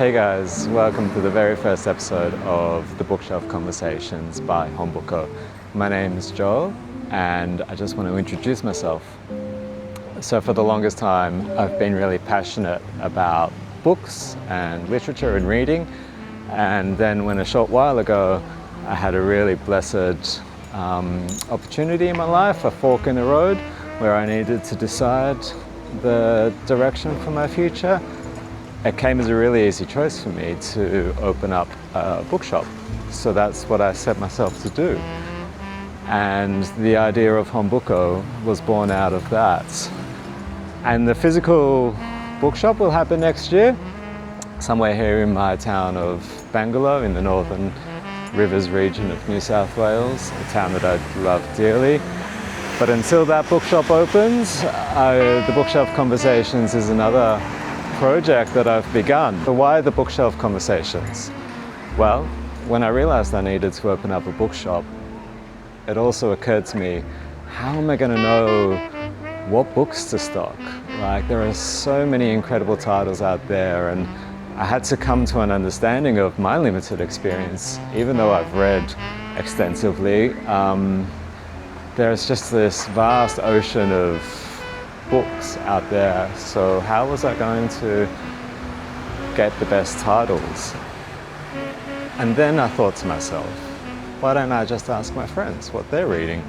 Hey guys, welcome to the very first episode of the Bookshelf Conversations by Hombuko. My name is Joel and I just want to introduce myself. So for the longest time I've been really passionate about books and literature and reading, and then when a short while ago I had a really blessed opportunity in my life, a fork in the road where I needed to decide the direction for my future. It came as a really easy choice for me to open up a bookshop. So that's what I set myself to do. And the idea of Hombuko was born out of that. And the physical bookshop will happen next year, somewhere here in my town of Bangalore in the Northern Rivers region of New South Wales, a town that I love dearly. But until that bookshop opens, the Bookshelf Conversations is another project that I've begun. So why the Bookshelf Conversations? Well, when I realized I needed to open up a bookshop, it also occurred to me, how am I going to know what books to stock? Like, there are so many incredible titles out there, and I had to come to an understanding of my limited experience. Even though I've read extensively, there's just this vast ocean of books out there. So how was I going to get the best titles? And then I thought to myself, why don't I just ask my friends what they're reading?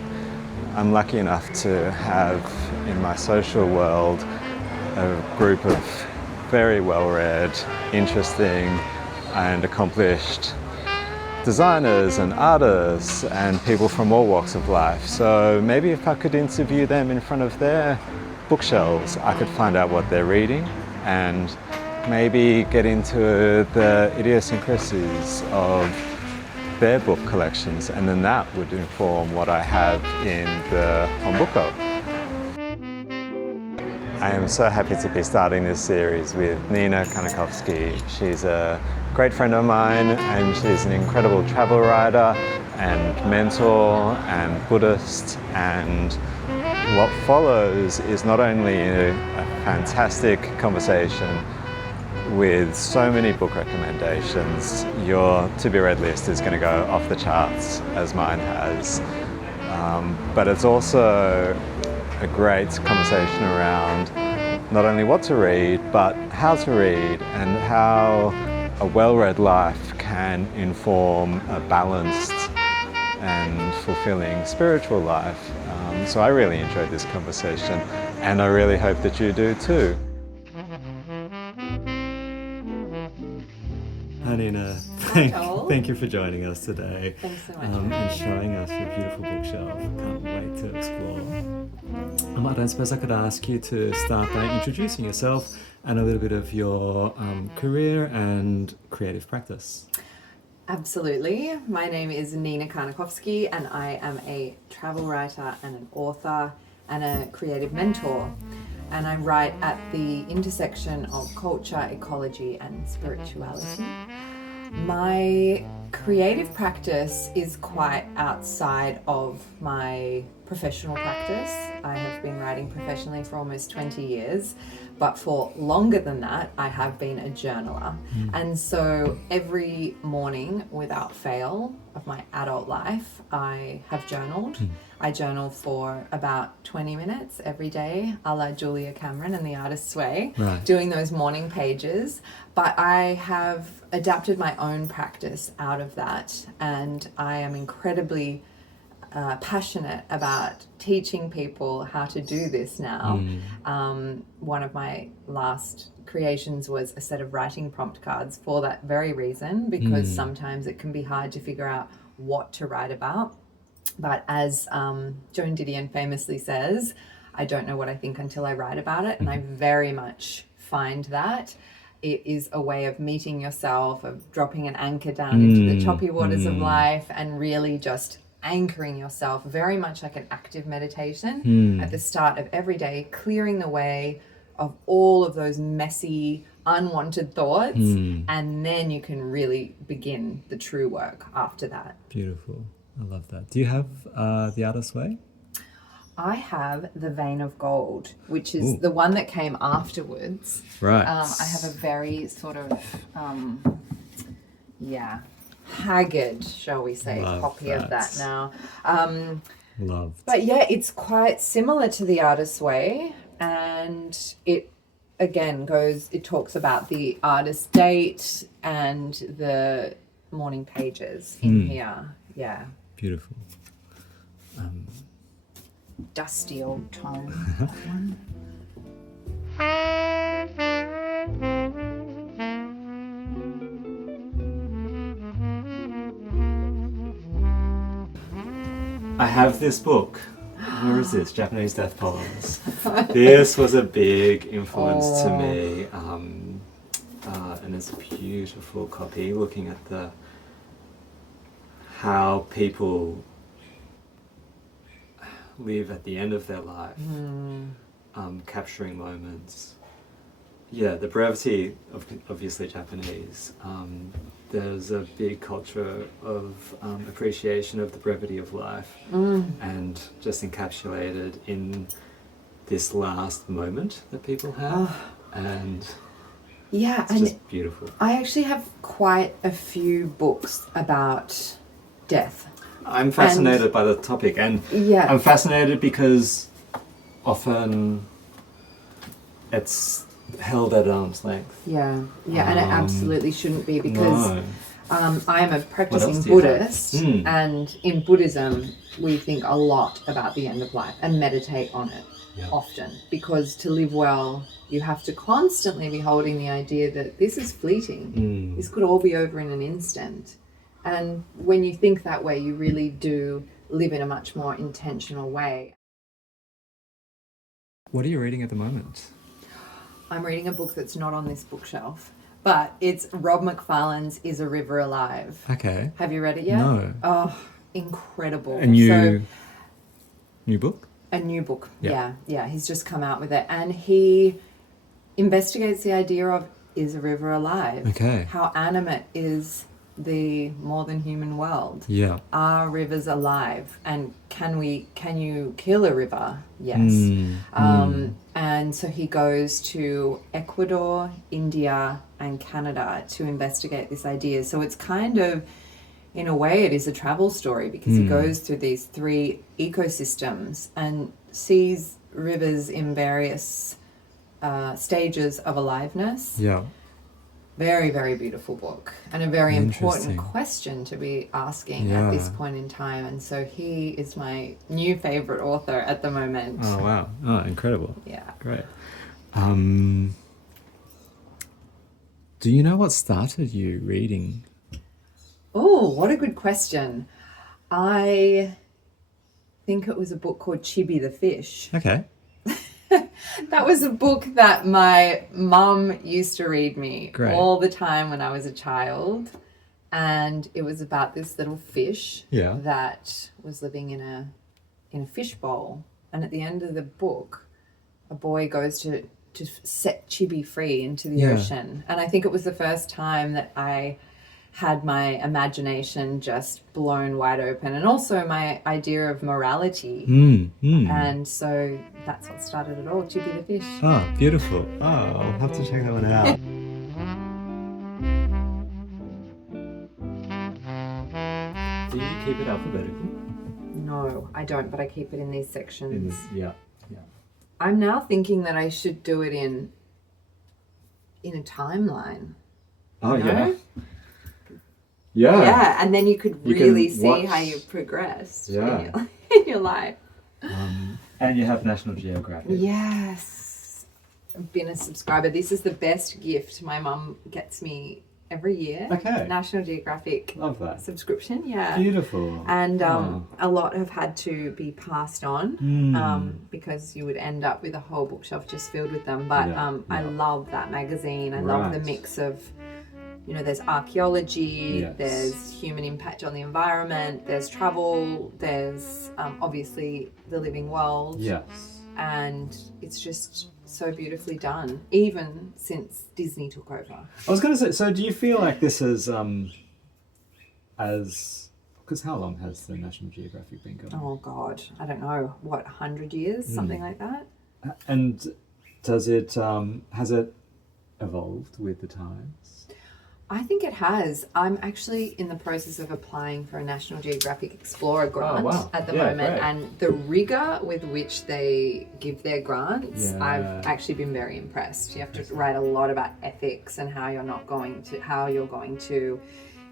I'm lucky enough to have in my social world a group of very well-read, interesting and accomplished designers and artists and people from all walks of life. So maybe if I could interview them in front of their bookshelves, I could find out what they're reading and maybe get into the idiosyncrasies of their book collections, and then that would inform what I have in the Hombuko. I am so happy to be starting this series with Nina Karnikowski. She's a great friend of mine and she's an incredible travel writer and mentor and Buddhist, and what follows is not only a fantastic conversation with so many book recommendations. Your to-be-read list is going to go off the charts, as mine has. But it's also a great conversation around not only what to read, but how to read and how a well-read life can inform a balanced and fulfilling spiritual life. So I really enjoyed this conversation, and I really hope that you do too. Hi Nina, thank you for joining us today. Thanks so much. And showing us your beautiful bookshelf. Can't wait to explore. I suppose I could ask you to start by introducing yourself and a little bit of your career and creative practice. Absolutely. My name is Nina Karnikowski and I am a travel writer and an author and a creative mentor. And I write at the intersection of culture, ecology and spirituality. My creative practice is quite outside of my professional practice. I have been writing professionally for almost 20 years, but for longer than that, I have been a journaler. And so every morning, without fail, of my adult life, I have journaled. I journal for about 20 minutes every day, a la Julia Cameron and The Artist's Way, doing those morning pages. But I have adapted my own practice out of that, and I am incredibly passionate about teaching people how to do this now. One of my last creations was a set of writing prompt cards for that very reason, because sometimes it can be hard to figure out what to write about. But as Joan Didion famously says, I don't know what I think until I write about it. And I very much find that it is a way of meeting yourself, of dropping an anchor down into the choppy waters of life and really just anchoring yourself, very much like an active meditation at the start of every day, clearing the way of all of those messy, unwanted thoughts, and then you can really begin the true work after that. Beautiful. I love that. Do you have The Artist's Way? I have The Vein of Gold, which is the one that came afterwards. Right. I have a very sort of, haggard, shall we say, copy of that now. Loved. But yeah, it's quite similar to The Artist's Way, and it again it talks about the artist's date and the morning pages in here. Yeah. Beautiful. Dusty old tome. That one. I have this book. Where is this? Japanese Death Poems. This was a big influence to me. And it's a beautiful copy looking at how people live at the end of their life, capturing moments. Yeah, the brevity of obviously Japanese. There's a big culture of appreciation of the brevity of life, and just encapsulated in this last moment that people have, and it's just beautiful. I actually have quite a few books about death. I'm fascinated by the topic, and I'm fascinated because often it's held at arm's length. And it absolutely shouldn't be, because I am a practicing Buddhist, and in Buddhism we think a lot about the end of life and meditate on it often, because to live well you have to constantly be holding the idea that this is fleeting. This could all be over in an instant. And when you think that way, you really do live in a much more intentional way. What are you reading at the moment? I'm reading a book that's not on this bookshelf, but it's Rob MacFarlane's Is a River Alive? Okay. Have you read it yet? No. Oh, incredible. A new book? A new book, yeah. He's just come out with it. And he investigates the idea of, is a river alive? Okay. How animate is the more than human world? Yeah. Are rivers alive? And can you kill a river? Yes. And so he goes to Ecuador, India, and Canada to investigate this idea. So it's kind of, in a way, it is a travel story, because he goes through these 3 ecosystems and sees rivers in various stages of aliveness. Yeah. Very, very beautiful book, and a very important question to be asking at this point in time. And so he is my new favorite author at the moment. Oh, wow. Oh, incredible. Yeah. Great. Do you know what started you reading? Oh, what a good question. I think it was a book called Chibi the Fish. Okay. That was a book that my mum used to read me all the time when I was a child. And it was about this little fish that was living in a fish bowl. And at the end of the book, a boy goes to set Chibi free into the ocean. And I think it was the first time that I had my imagination just blown wide open, and also my idea of morality. And so that's what started it all, Chibi the Fish. Oh, beautiful. Oh, I'll have to check that one out. Do you keep it alphabetical? No, I don't, but I keep it in these sections. Yeah. I'm now thinking that I should do it in a timeline. Oh, you know? Yeah. Yeah, and then you could really see how you progressed in your life. And you have National Geographic. Yes. I've been a subscriber. This is the best gift my mum gets me every year. Okay. National Geographic. Love that. Subscription, yeah. Beautiful. And a lot have had to be passed on because you would end up with a whole bookshelf just filled with them. But I love that magazine. I love the mix of, there's archaeology, there's human impact on the environment, there's travel, there's obviously the living world. Yes. And it's just so beautifully done, even since Disney took over. I was going to say, so do you feel like this is, because Because how long has the National Geographic been going? Oh God, I don't know, 100 years, something like that. And does it has it evolved with the times? I think it has. I'm actually in the process of applying for a National Geographic Explorer grant at the moment, great. and the rigor with which they give their grants, Yeah. I've actually been very impressed. You have to write a lot about ethics and how you're going to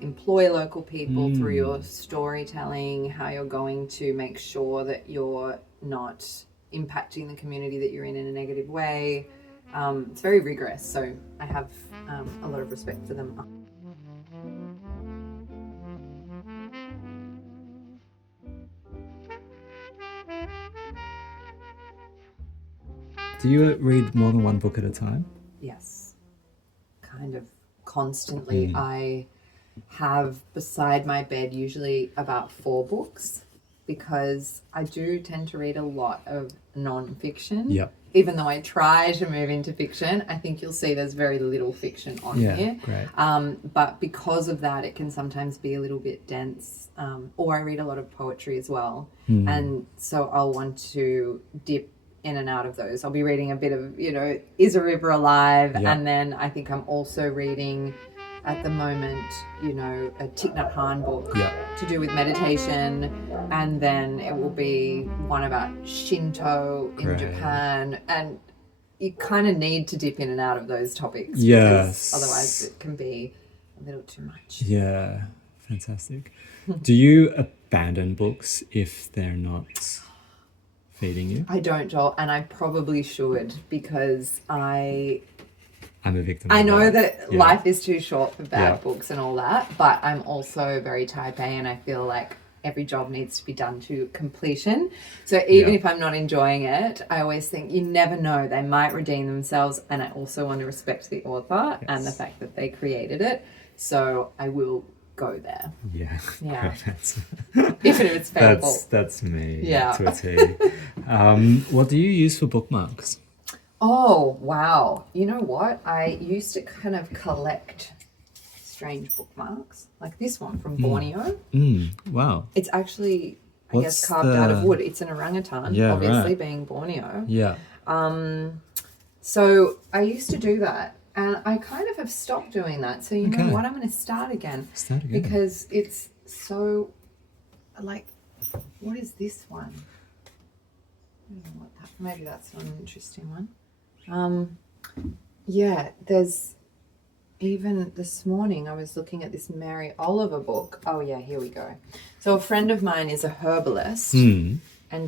employ local people through your storytelling, how you're going to make sure that you're not impacting the community that you're in a negative way. It's very rigorous, so I have a lot of respect for them. Do you read more than one book at a time? Yes, kind of constantly. I have beside my bed usually about 4 books because I do tend to read a lot of non-fiction. Yep. Even though I try to move into fiction, I think you'll see there's very little fiction on here. Great. But because of that, it can sometimes be a little bit dense. Or I read a lot of poetry as well. And so I'll want to dip in and out of those. I'll be reading a bit of, Is a River Alive? Yep. And then I think I'm also reading at the moment, a Thich Nhat Hanh book to do with meditation, and then it will be one about Shinto in Japan, and you kind of need to dip in and out of those topics because otherwise it can be a little too much. Yeah, fantastic. Do you abandon books if they're not feeding you? I don't, Joel, and I probably should because I'm a victim. I know that life is too short for bad books and all that, but I'm also very type A, and I feel like every job needs to be done to completion. So even if I'm not enjoying it, I always think you never know, they might redeem themselves, and I also want to respect the author and the fact that they created it. So I will go there. Yeah. Even if it's painful. That's me. Yeah. To a T. What do you use for bookmarks? Oh, wow. You know what? I used to kind of collect strange bookmarks, like this one from Borneo. Wow. It's actually, I guess, carved out of wood. It's an orangutan, obviously, being Borneo. Yeah. So I used to do that, and I kind of have stopped doing that. So you know what? I'm going to start again. Because it's so, like, what is this one? I don't know what that, maybe that's not an interesting one. There's even this morning I was looking at this Mary Oliver book. Oh yeah, here we go. So a friend of mine is a herbalist, and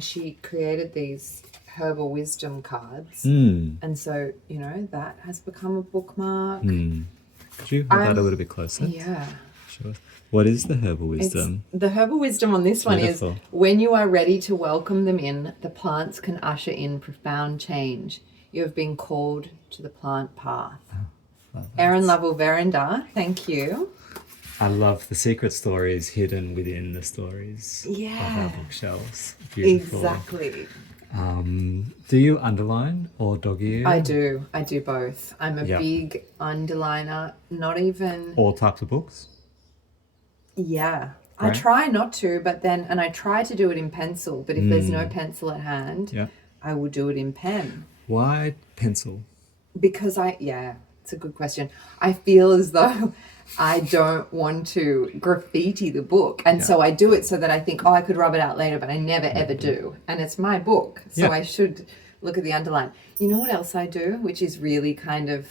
she created these herbal wisdom cards, and so that has become a bookmark. Could you hold that a little bit closer? Yeah. Sure. What is the herbal wisdom? The herbal wisdom on this one is, when you are ready to welcome them in, the plants can usher in profound change. You have been called to the plant path. Erin, Lovell, Verinder, thank you. I love the secret stories hidden within the stories of our bookshelves. Beautiful. Exactly. Do you underline or dog ear? I do both. I'm a big underliner, not even... All types of books? Yeah. Great. I try not to, but then, and I try to do it in pencil, but if there's no pencil at hand, I will do it in pen. Why pencil? Because it's a good question. I feel as though I don't want to graffiti the book. And so I do it so that I think, I could rub it out later, but I never ever do. And it's my book. So I should look at the underline. You know what else I do, which is really kind of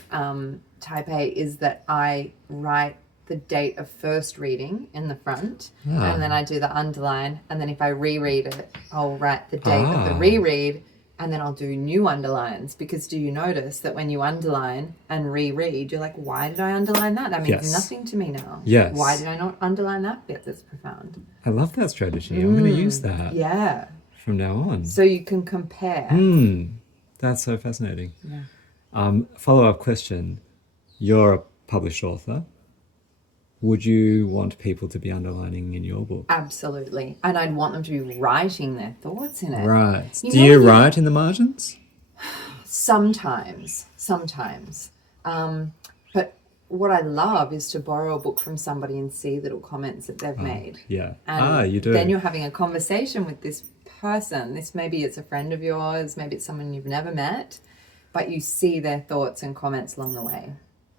type A, is that I write the date of first reading in the front, and then I do the underline, and then if I reread it, I'll write the date of the reread, and then I'll do new underlines. Because do you notice that when you underline and reread, you're like, why did I underline that? That means nothing to me now. Yes. Why did I not underline that bit that's profound? I love that strategy. I'm going to use that. Yeah. From now on. So you can compare. That's so fascinating. Yeah. Follow-up question. You're a published author. Would you want people to be underlining in your book? Absolutely. And I'd want them to be writing their thoughts in it. Right. Do you write in the margins? Sometimes. But what I love is to borrow a book from somebody and see little comments that they've made. Yeah. And You do. then you're having a conversation with this person. Maybe it's a friend of yours, maybe it's someone you've never met, but you see their thoughts and comments along the way.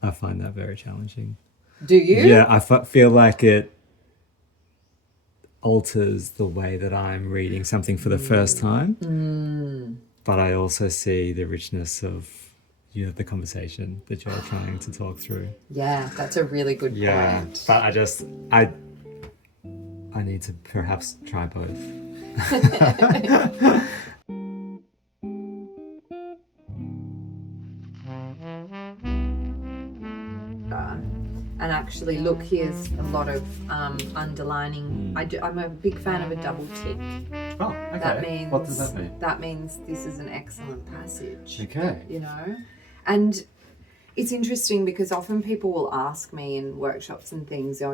I find that very challenging. Do you? Yeah, I feel like it alters the way that I'm reading something for the first time. But I also see the richness of the conversation that you're trying to talk through. Yeah, that's a really good point. But I need to perhaps try both. And actually, look, here's a lot of underlining. I'm a big fan of a double tick. Oh, okay. That means, what does that mean? That means this is an excellent passage. Okay. You know? And it's interesting because often people will ask me in workshops and things, how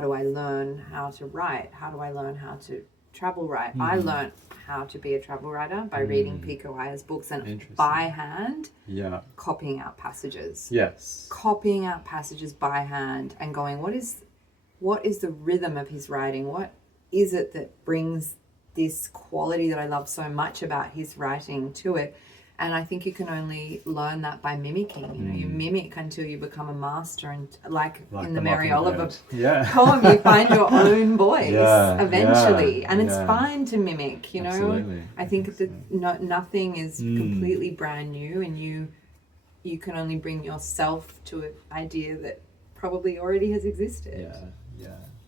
do I learn how to write? How do I learn how to travel write? I learned how to be a travel writer by reading Pico Iyer's books and by hand copying out passages. Yes. Copying out passages by hand and going, what is the rhythm of his writing? What is it that brings this quality that I love so much about his writing to it? And I think you can only learn that by mimicking. You mimic until you become a master. And like in the Mary Oliver poem, you find your own voice eventually. And it's fine to mimic, Absolutely. I think that nothing is completely brand new, and you can only bring yourself to an idea that probably already has existed.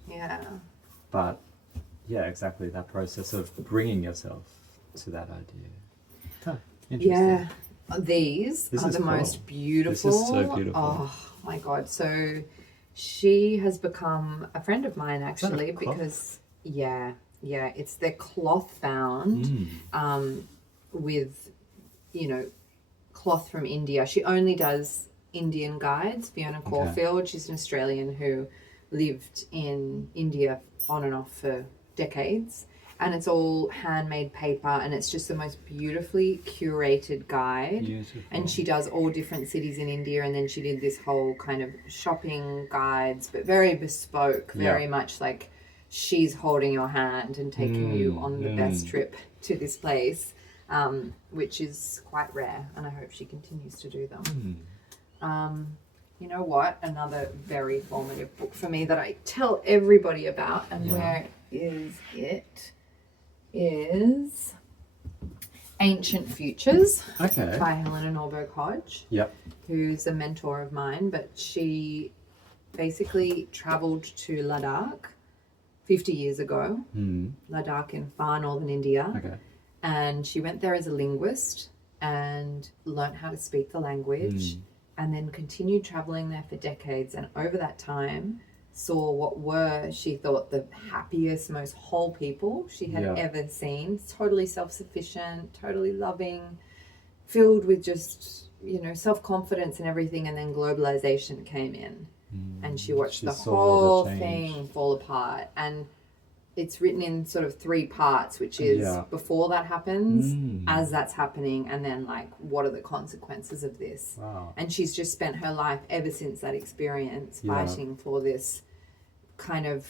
Yeah. But, exactly, that process of bringing yourself to that idea. Huh. Yeah, these are the most beautiful. This is so beautiful. Oh my God. So she has become a friend of mine actually because, it's their cloth found with, cloth from India. She only does Indian guides, Fiona Caulfield. She's an Australian who lived in India on and off for decades. And it's all handmade paper, and it's just the most beautifully curated guide. Beautiful. And she does all different cities in India, and then she did this whole kind of shopping guides, but very bespoke, very much like she's holding your hand and taking you on the best trip to this place, which is quite rare, and I hope she continues to do them. You know what? Another very formative book for me that I tell everybody about, and where is it? Is Ancient Futures by Helena Norberg-Hodge, who's a mentor of mine, but she basically travelled to Ladakh 50 years ago, Ladakh in far northern India, and she went there as a linguist and learnt how to speak the language and then continued travelling there for decades, and over that time saw what were, she thought, the happiest, most whole people she had ever seen. Totally self-sufficient, totally loving, filled with just, self-confidence and everything. And then globalization came in and she watched the whole thing fall apart. And it's written in sort of 3 parts, which is before that happens, as that's happening, and then what are the consequences of this? Wow. And she's just spent her life ever since that experience fighting for this kind of,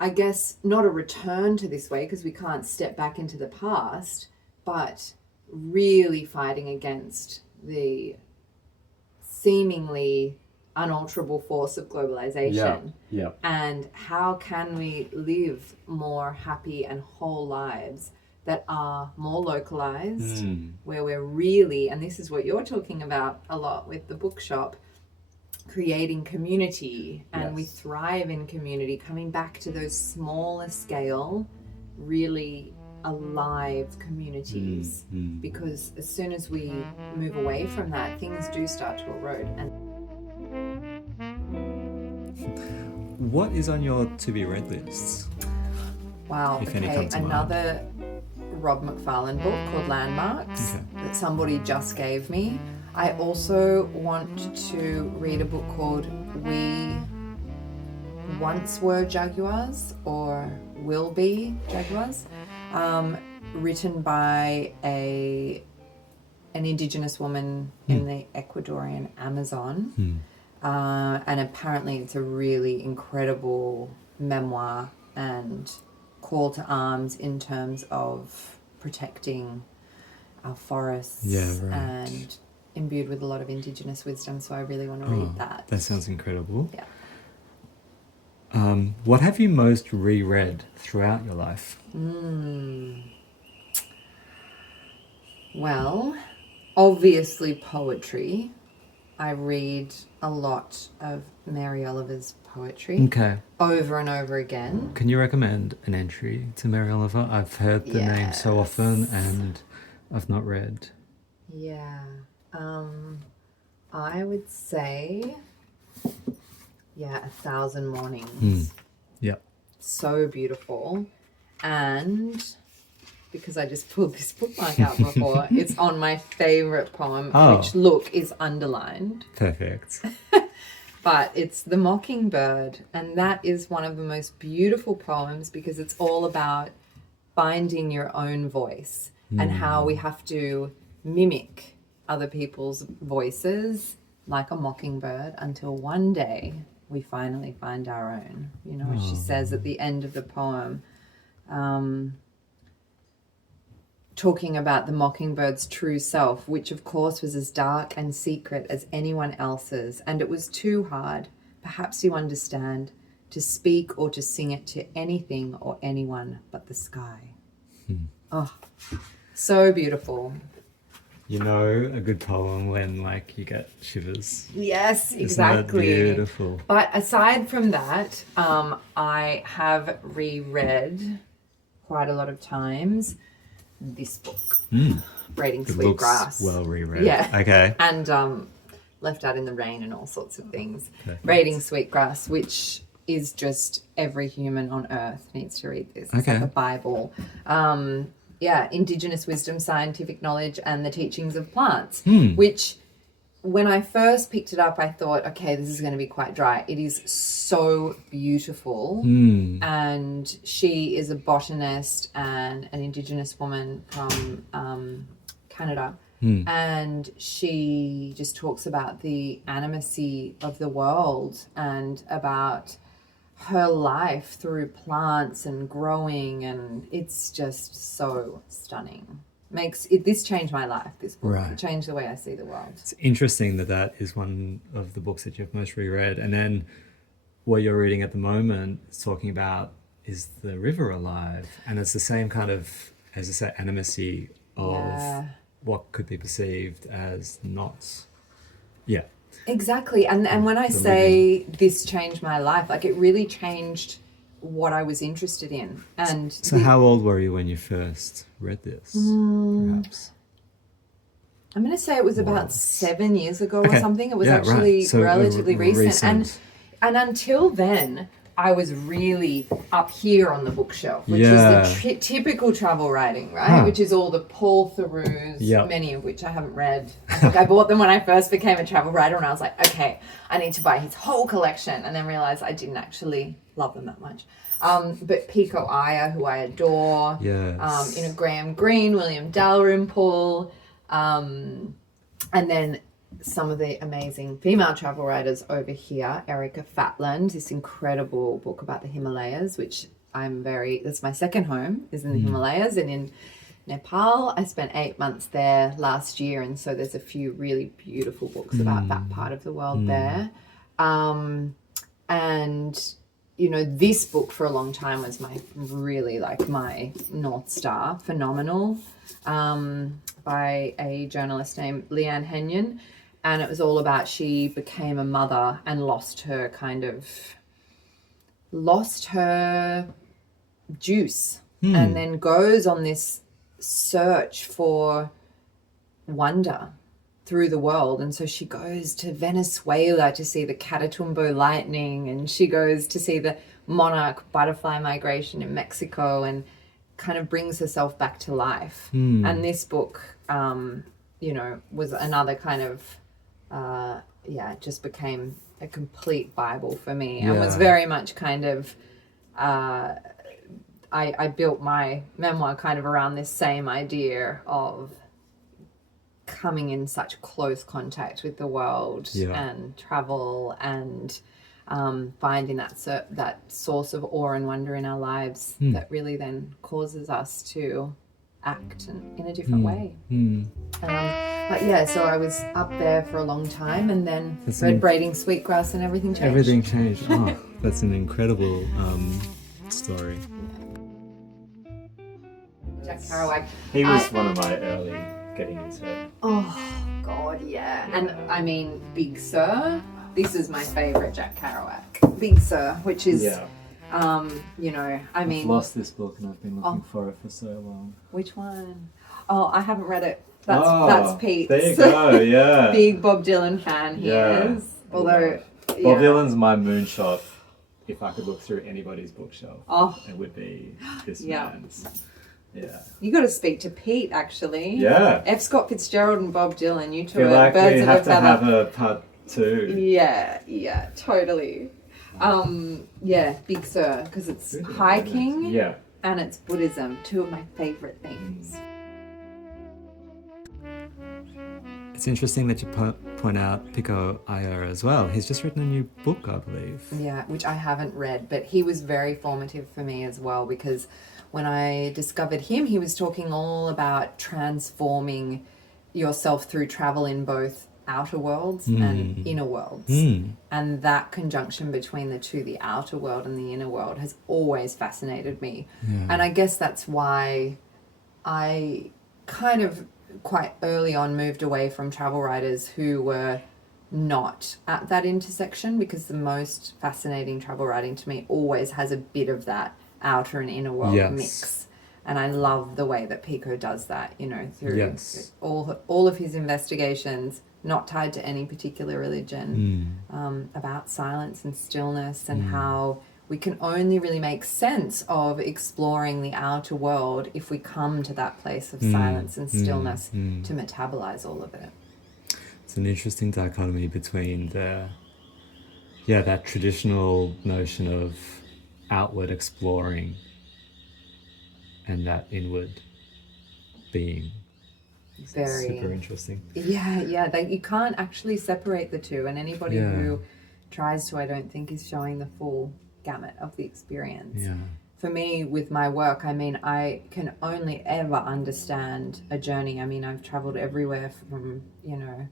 I guess, not a return to this way because we can't step back into the past, but really fighting against the seemingly unalterable force of globalization. And how can we live more happy and whole lives that are more localized, where we're really, and this is what you're talking about a lot with the bookshop, creating community, and we thrive in community, coming back to those smaller scale, really alive communities, because as soon as we move away from that, things do start to erode. And what is on your to-be-read lists? Wow, if any come to another Rob MacFarlane book called Landmarks that somebody just gave me. I also want to read a book called We Once Were Jaguars, or Will Be Jaguars, written by an an Indigenous woman in the Ecuadorian Amazon. And apparently it's a really incredible memoir and call to arms in terms of protecting our forests and imbued with a lot of Indigenous wisdom. So I really want to read that. That sounds incredible. Yeah. What have you most reread throughout your life? Well, obviously poetry. I read a lot of Mary Oliver's poetry Okay. over and over again. Can you recommend an entry to Mary Oliver? I've heard the name so often and I've not read. Yeah. I would say, 1,000 Mornings. Yeah. So beautiful. And because I just pulled this bookmark out before, it's on my favorite poem, which, look, is underlined. Perfect. But it's The Mockingbird, and that is one of the most beautiful poems because it's all about finding your own voice and how we have to mimic other people's voices like a mockingbird until one day we finally find our own. You know, she says at the end of the poem, talking about the mockingbird's true self, which of course was as dark and secret as anyone else's, and it was too hard, perhaps you understand, to speak or to sing it to anything or anyone but the sky. Oh, so beautiful. You know a good poem when, like, you get shivers. Yes, Isn't exactly. that beautiful? But aside from that, I have reread quite a lot of times this book, Braiding It Sweet looks Grass. well reread. Yeah. Okay. And Left Out in the Rain and all sorts of things. Perfect. Braiding Sweet Grass, which is just every human on earth needs to read this. It's like a Bible. Indigenous wisdom, scientific knowledge, and the teachings of plants, which when I first picked it up, I thought, okay, this is going to be quite dry. It is so beautiful. And she is a botanist and an Indigenous woman from Canada. And she just talks about the animacy of the world and about her life through plants and growing, and it's just so stunning. This changed my life, this book. Right. It changed the way I see the world. It's interesting that is one of the books that you've most reread. And then what you're reading at the moment is talking about, is the river alive? And it's the same kind of, as I say, animacy of what could be perceived as not. Yeah. Exactly. And when I say this changed my life, like, it really changed what I was interested in. And so how old were you when you first read this, perhaps? I'm going to say it was about 7 years ago or something. It was actually So relatively recent. And until then, I was really up here on the bookshelf, which is the typical travel writing, right? Which is all the Paul Theroux's, many of which I haven't read. I think I bought them when I first became a travel writer, and I was like, okay, I need to buy his whole collection, and then realized I didn't actually love them that much. But Pico Iyer, who I adore, Graham Greene, William Dalrymple, and then some of the amazing female travel writers over here, Erica Fatland, this incredible book about the Himalayas, which that's my second home, is in the Himalayas, and in Nepal. I spent 8 months there last year, and so there's a few really beautiful books about that part of the world there. And, you know, this book for a long time was my North Star, Phenomenal, by a journalist named Leigh Henion. And it was all about, she became a mother and lost her juice, and then goes on this search for wonder through the world. And so she goes to Venezuela to see the Catatumbo lightning, and she goes to see the monarch butterfly migration in Mexico, and kind of brings herself back to life. And this book, was another kind of, it just became a complete Bible for me, and was very much kind of, I built my memoir kind of around this same idea of coming in such close contact with the world and travel and finding that source of awe and wonder in our lives that really then causes us to act in a different way. But yeah, so I was up there for a long time, and then read Braiding Sweetgrass, and everything changed. Everything changed. Oh, that's an incredible story. Jack Kerouac. He was one of my early getting into. Oh God, yeah. And I mean, Big Sur. This is my favorite Jack Kerouac. Big Sur, which is, you know, I've lost this book and I've been looking for it for so long. Which one? Oh, I haven't read it. That's Pete's. There you go, yeah. Big Bob Dylan fan he is. Although Bob Dylan's my moonshot. If I could look through anybody's bookshelf, it would be this man's. Yeah. You got to speak to Pete, actually. Yeah. F. Scott Fitzgerald and Bob Dylan. You two feel are like birds we of have a to feather. have a part 2. Yeah, totally. Big Sur, because it's hiking and it's Buddhism, 2 of my favorite things. It's interesting that you point out Pico Iyer as well. He's just written a new book, I believe. Yeah, which I haven't read, but he was very formative for me as well, because when I discovered him, he was talking all about transforming yourself through travel in both outer worlds and inner worlds. And that conjunction between the two, the outer world and the inner world, has always fascinated me. And I guess that's why I kind of quite early on moved away from travel writers who were not at that intersection, because the most fascinating travel writing to me always has a bit of that outer and inner world mix. And I love the way that Pico does that, you know, through all of his investigations, not tied to any particular religion, about silence and stillness, and how we can only really make sense of exploring the outer world if we come to that place of silence and stillness to metabolize all of it. It's an interesting dichotomy between that traditional notion of outward exploring and that inward being. Very super interesting. Yeah, you can't actually separate the two, and anybody who tries to, I don't think, is showing the full gamut of the experience. For me, with my work, I mean, I can only ever understand a journey. I mean, I've traveled everywhere from, you know,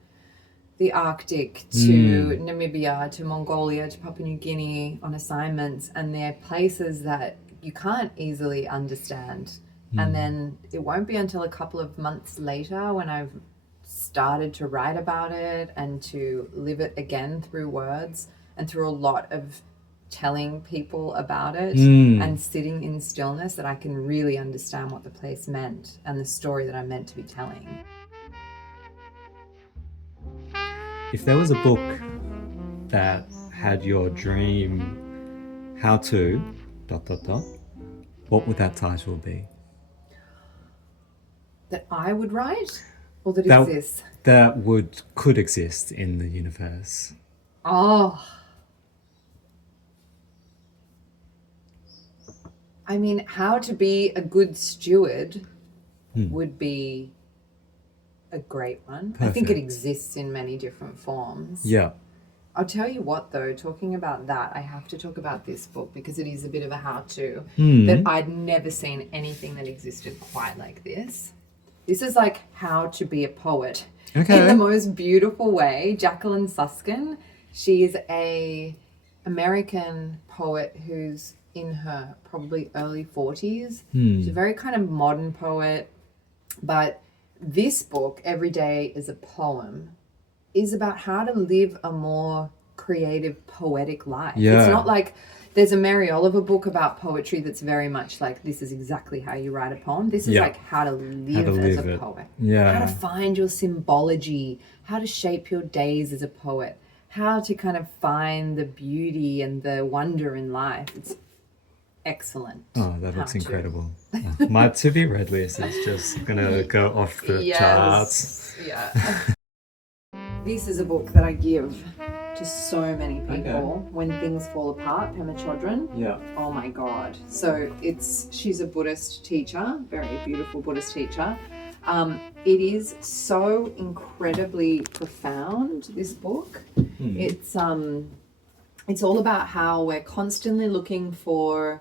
the Arctic to Namibia to Mongolia to Papua New Guinea on assignments, and they're places that you can't easily understand. And then it won't be until a couple of months later, when I've started to write about it and to live it again through words and through a lot of telling people about it and sitting in stillness, that I can really understand what the place meant and the story that I'm meant to be telling. If there was a book that had your dream how to ... what would that title be? That I would write, or that exists? That could exist in the universe. Oh. I mean, how to be a good steward would be a great one. Perfect. I think it exists in many different forms. Yeah. I'll tell you what, though, talking about that, I have to talk about this book, because it is a bit of a how-to. That I'd never seen anything that existed quite like this. This is like how to be a poet in the most beautiful way. Jacqueline Suskin, she is a American poet who's in her probably early 40s. She's a very kind of modern poet, but this book, Every Day is a Poem, is about how to live a more creative, poetic life. It's not like there's a Mary Oliver book about poetry that's very much like, this is exactly how you write a poem. This is like how to live as a poet. How to find your symbology, how to shape your days as a poet, how to kind of find the beauty and the wonder in life. It's excellent. Oh, that looks incredible. My to be read list is just going to go off the charts. Yeah. This is a book that I give to so many people. When Things Fall Apart, Pema Chödrön. Yeah. Oh my God. So she's a Buddhist teacher, very beautiful Buddhist teacher. It is so incredibly profound, this book. It's all about how we're constantly looking for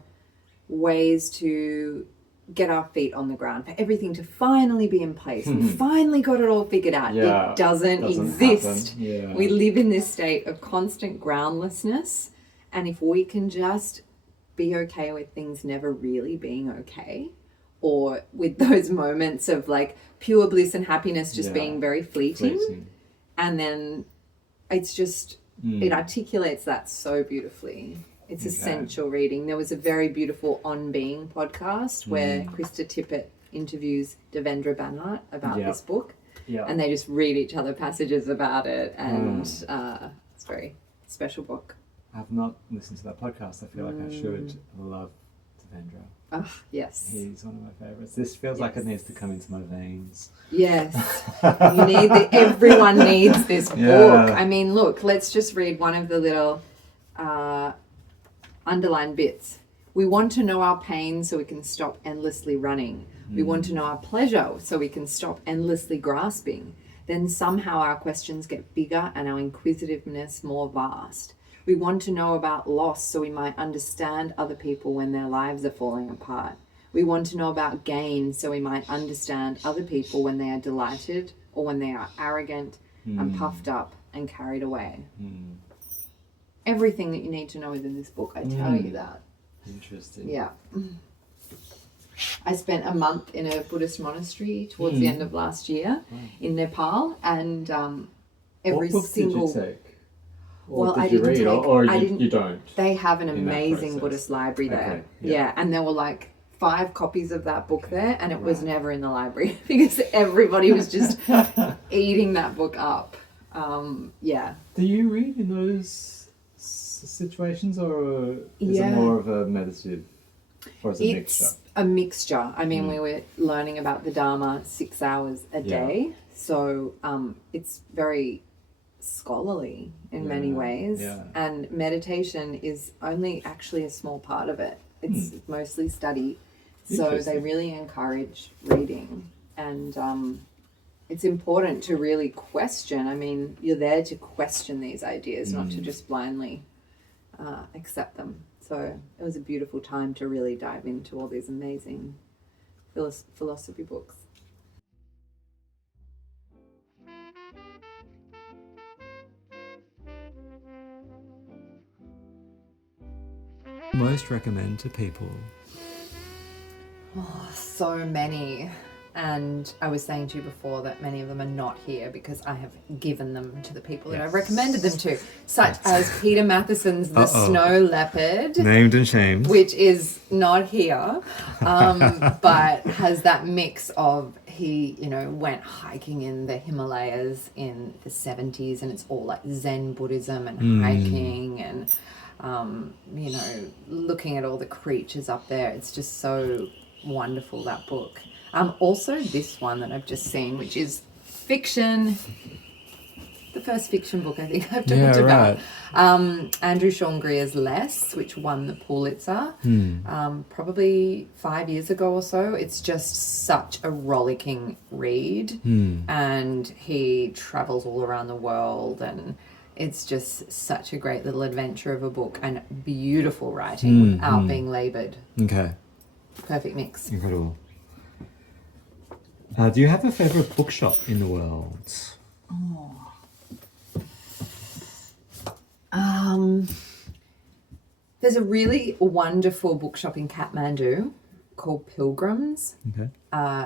ways to get our feet on the ground, for everything to finally be in place. We finally got it all figured out. Yeah, it doesn't exist. happen. Yeah. We live in this state of constant groundlessness, and if we can just be okay with things never really being okay, or with those moments of like pure bliss and happiness just being very fleeting. And then it's just, it articulates that so beautifully. It's essential reading. There was a very beautiful On Being podcast where Krista Tippett interviews Devendra Banhart about this book. Yeah. And they just read each other passages about it. And it's a very special book. I've not listened to that podcast. I feel like I should. Love Devendra. Oh, yes. He's one of my favourites. This feels like it needs to come into my veins. Yes. Everyone needs this book. I mean, look, let's just read one of the little underlined bits. We want to know our pain so we can stop endlessly running. We want to know our pleasure so we can stop endlessly grasping. Then somehow our questions get bigger and our inquisitiveness more vast. We want to know about loss so we might understand other people when their lives are falling apart. We want to know about gain so we might understand other people when they are delighted or when they are arrogant and puffed up and carried away. Everything that you need to know is in this book, I tell you that. Interesting. Yeah. I spent a month in a Buddhist monastery towards the end of last year in Nepal, and every what book single... did you take? Well, I didn't didn't take... or you don't? They have an amazing Buddhist library there. Okay, yeah, and there were like 5 copies of that book there, and it was never in the library because everybody was just eating that book up. Yeah. Do you read in those situations, or is it more of a meditative, or is it a mixture? It's a mixture. I mean, we were learning about the Dharma 6 hours a day, so it's very scholarly in many ways, and meditation is only actually a small part of it. It's mostly study, so they really encourage reading, and it's important to really question. I mean, you're there to question these ideas, not to just blindly accept them. So it was a beautiful time to really dive into all these amazing philosophy books. Most recommend to people? Oh, so many. And I was saying to you before that many of them are not here because I have given them to the people that I've recommended them to, such as Peter Matheson's The Snow Leopard. Named and shamed. Which is not here, but has that mix of he, went hiking in the Himalayas in the 70s, and it's all like Zen Buddhism and hiking and, looking at all the creatures up there. It's just so wonderful, that book. Also this one that I've just seen, which is fiction, the first fiction book I think I've talked about. Andrew Sean Greer's Less, which won the Pulitzer probably 5 years ago or so. It's just such a rollicking read, and he travels all around the world, and it's just such a great little adventure of a book, and beautiful writing without being laboured. Okay. Perfect mix. Incredible. Do you have a favourite bookshop in the world? There's a really wonderful bookshop in Kathmandu called Pilgrims,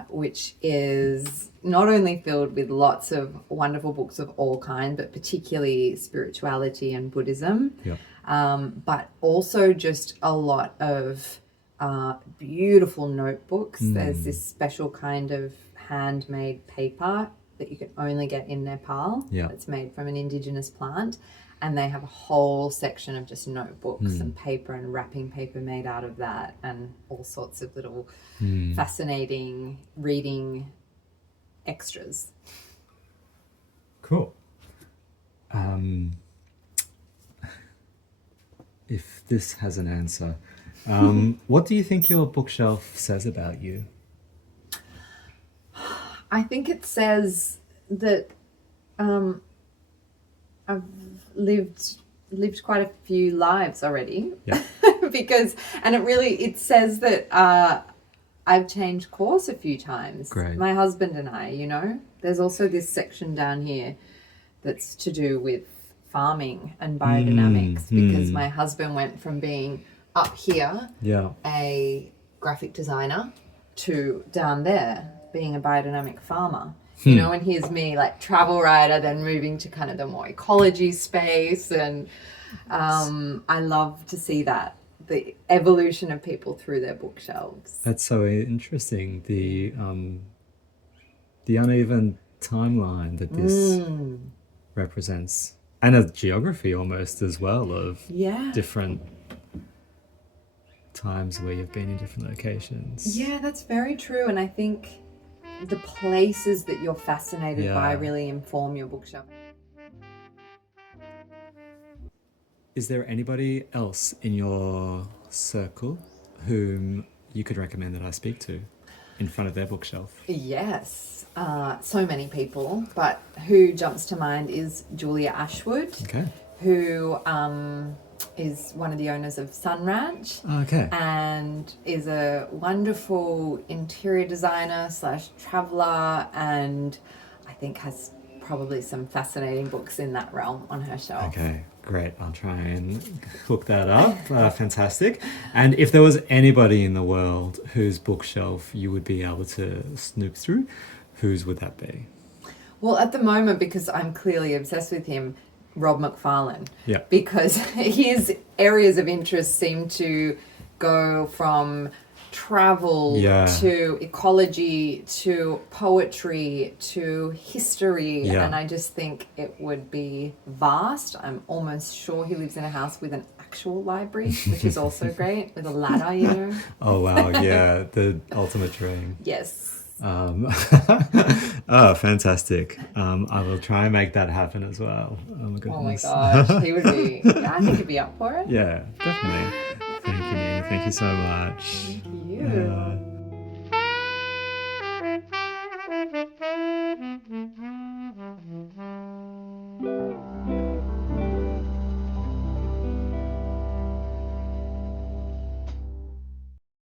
which is not only filled with lots of wonderful books of all kinds, but particularly spirituality and Buddhism, but also just a lot of beautiful notebooks. There's this special kind of handmade paper that you can only get in Nepal. It's made from an indigenous plant, and they have a whole section of just notebooks and paper and wrapping paper made out of that, and all sorts of little fascinating reading extras. Cool. If this has an answer, what do you think your bookshelf says about you? I think it says that I've lived quite a few lives already. Yeah. It says that I've changed course a few times. Great. My husband and I, you know. There's also this section down here that's to do with farming and biodynamics because my husband went from being up here, a graphic designer, to down there being a biodynamic farmer. You know, and here's me like travel writer, then moving to kind of the more ecology space. And I love to see that, the evolution of people through their bookshelves. That's so interesting. The uneven timeline that this represents, and a geography almost as well of different times where you've been in different locations. Yeah, that's very true. And I think the places that you're fascinated by really inform your bookshelf. Is there anybody else in your circle whom you could recommend that I speak to in front of their bookshelf? Yes, so many people, but who jumps to mind is Julia Ashwood, who is one of the owners of Sun Ranch, and is a wonderful interior designer / traveller, and I think has probably some fascinating books in that realm on her shelf. Okay, great. I'll try and hook that up. Fantastic. And if there was anybody in the world whose bookshelf you would be able to snoop through, whose would that be? Well, at the moment, because I'm clearly obsessed with him, Rob MacFarlane. Yeah. Because his areas of interest seem to go from travel to ecology to poetry to history, and I just think it would be vast. I'm almost sure he lives in a house with an actual library, which is also great, with a ladder, you know. Oh wow, yeah, the ultimate dream. Yes. Oh, fantastic. I will try and make that happen as well. Oh my goodness. Oh my gosh, he would be, I think he'd be up for it. Yeah, definitely. Thank you, Nina. Thank you so much. Thank you.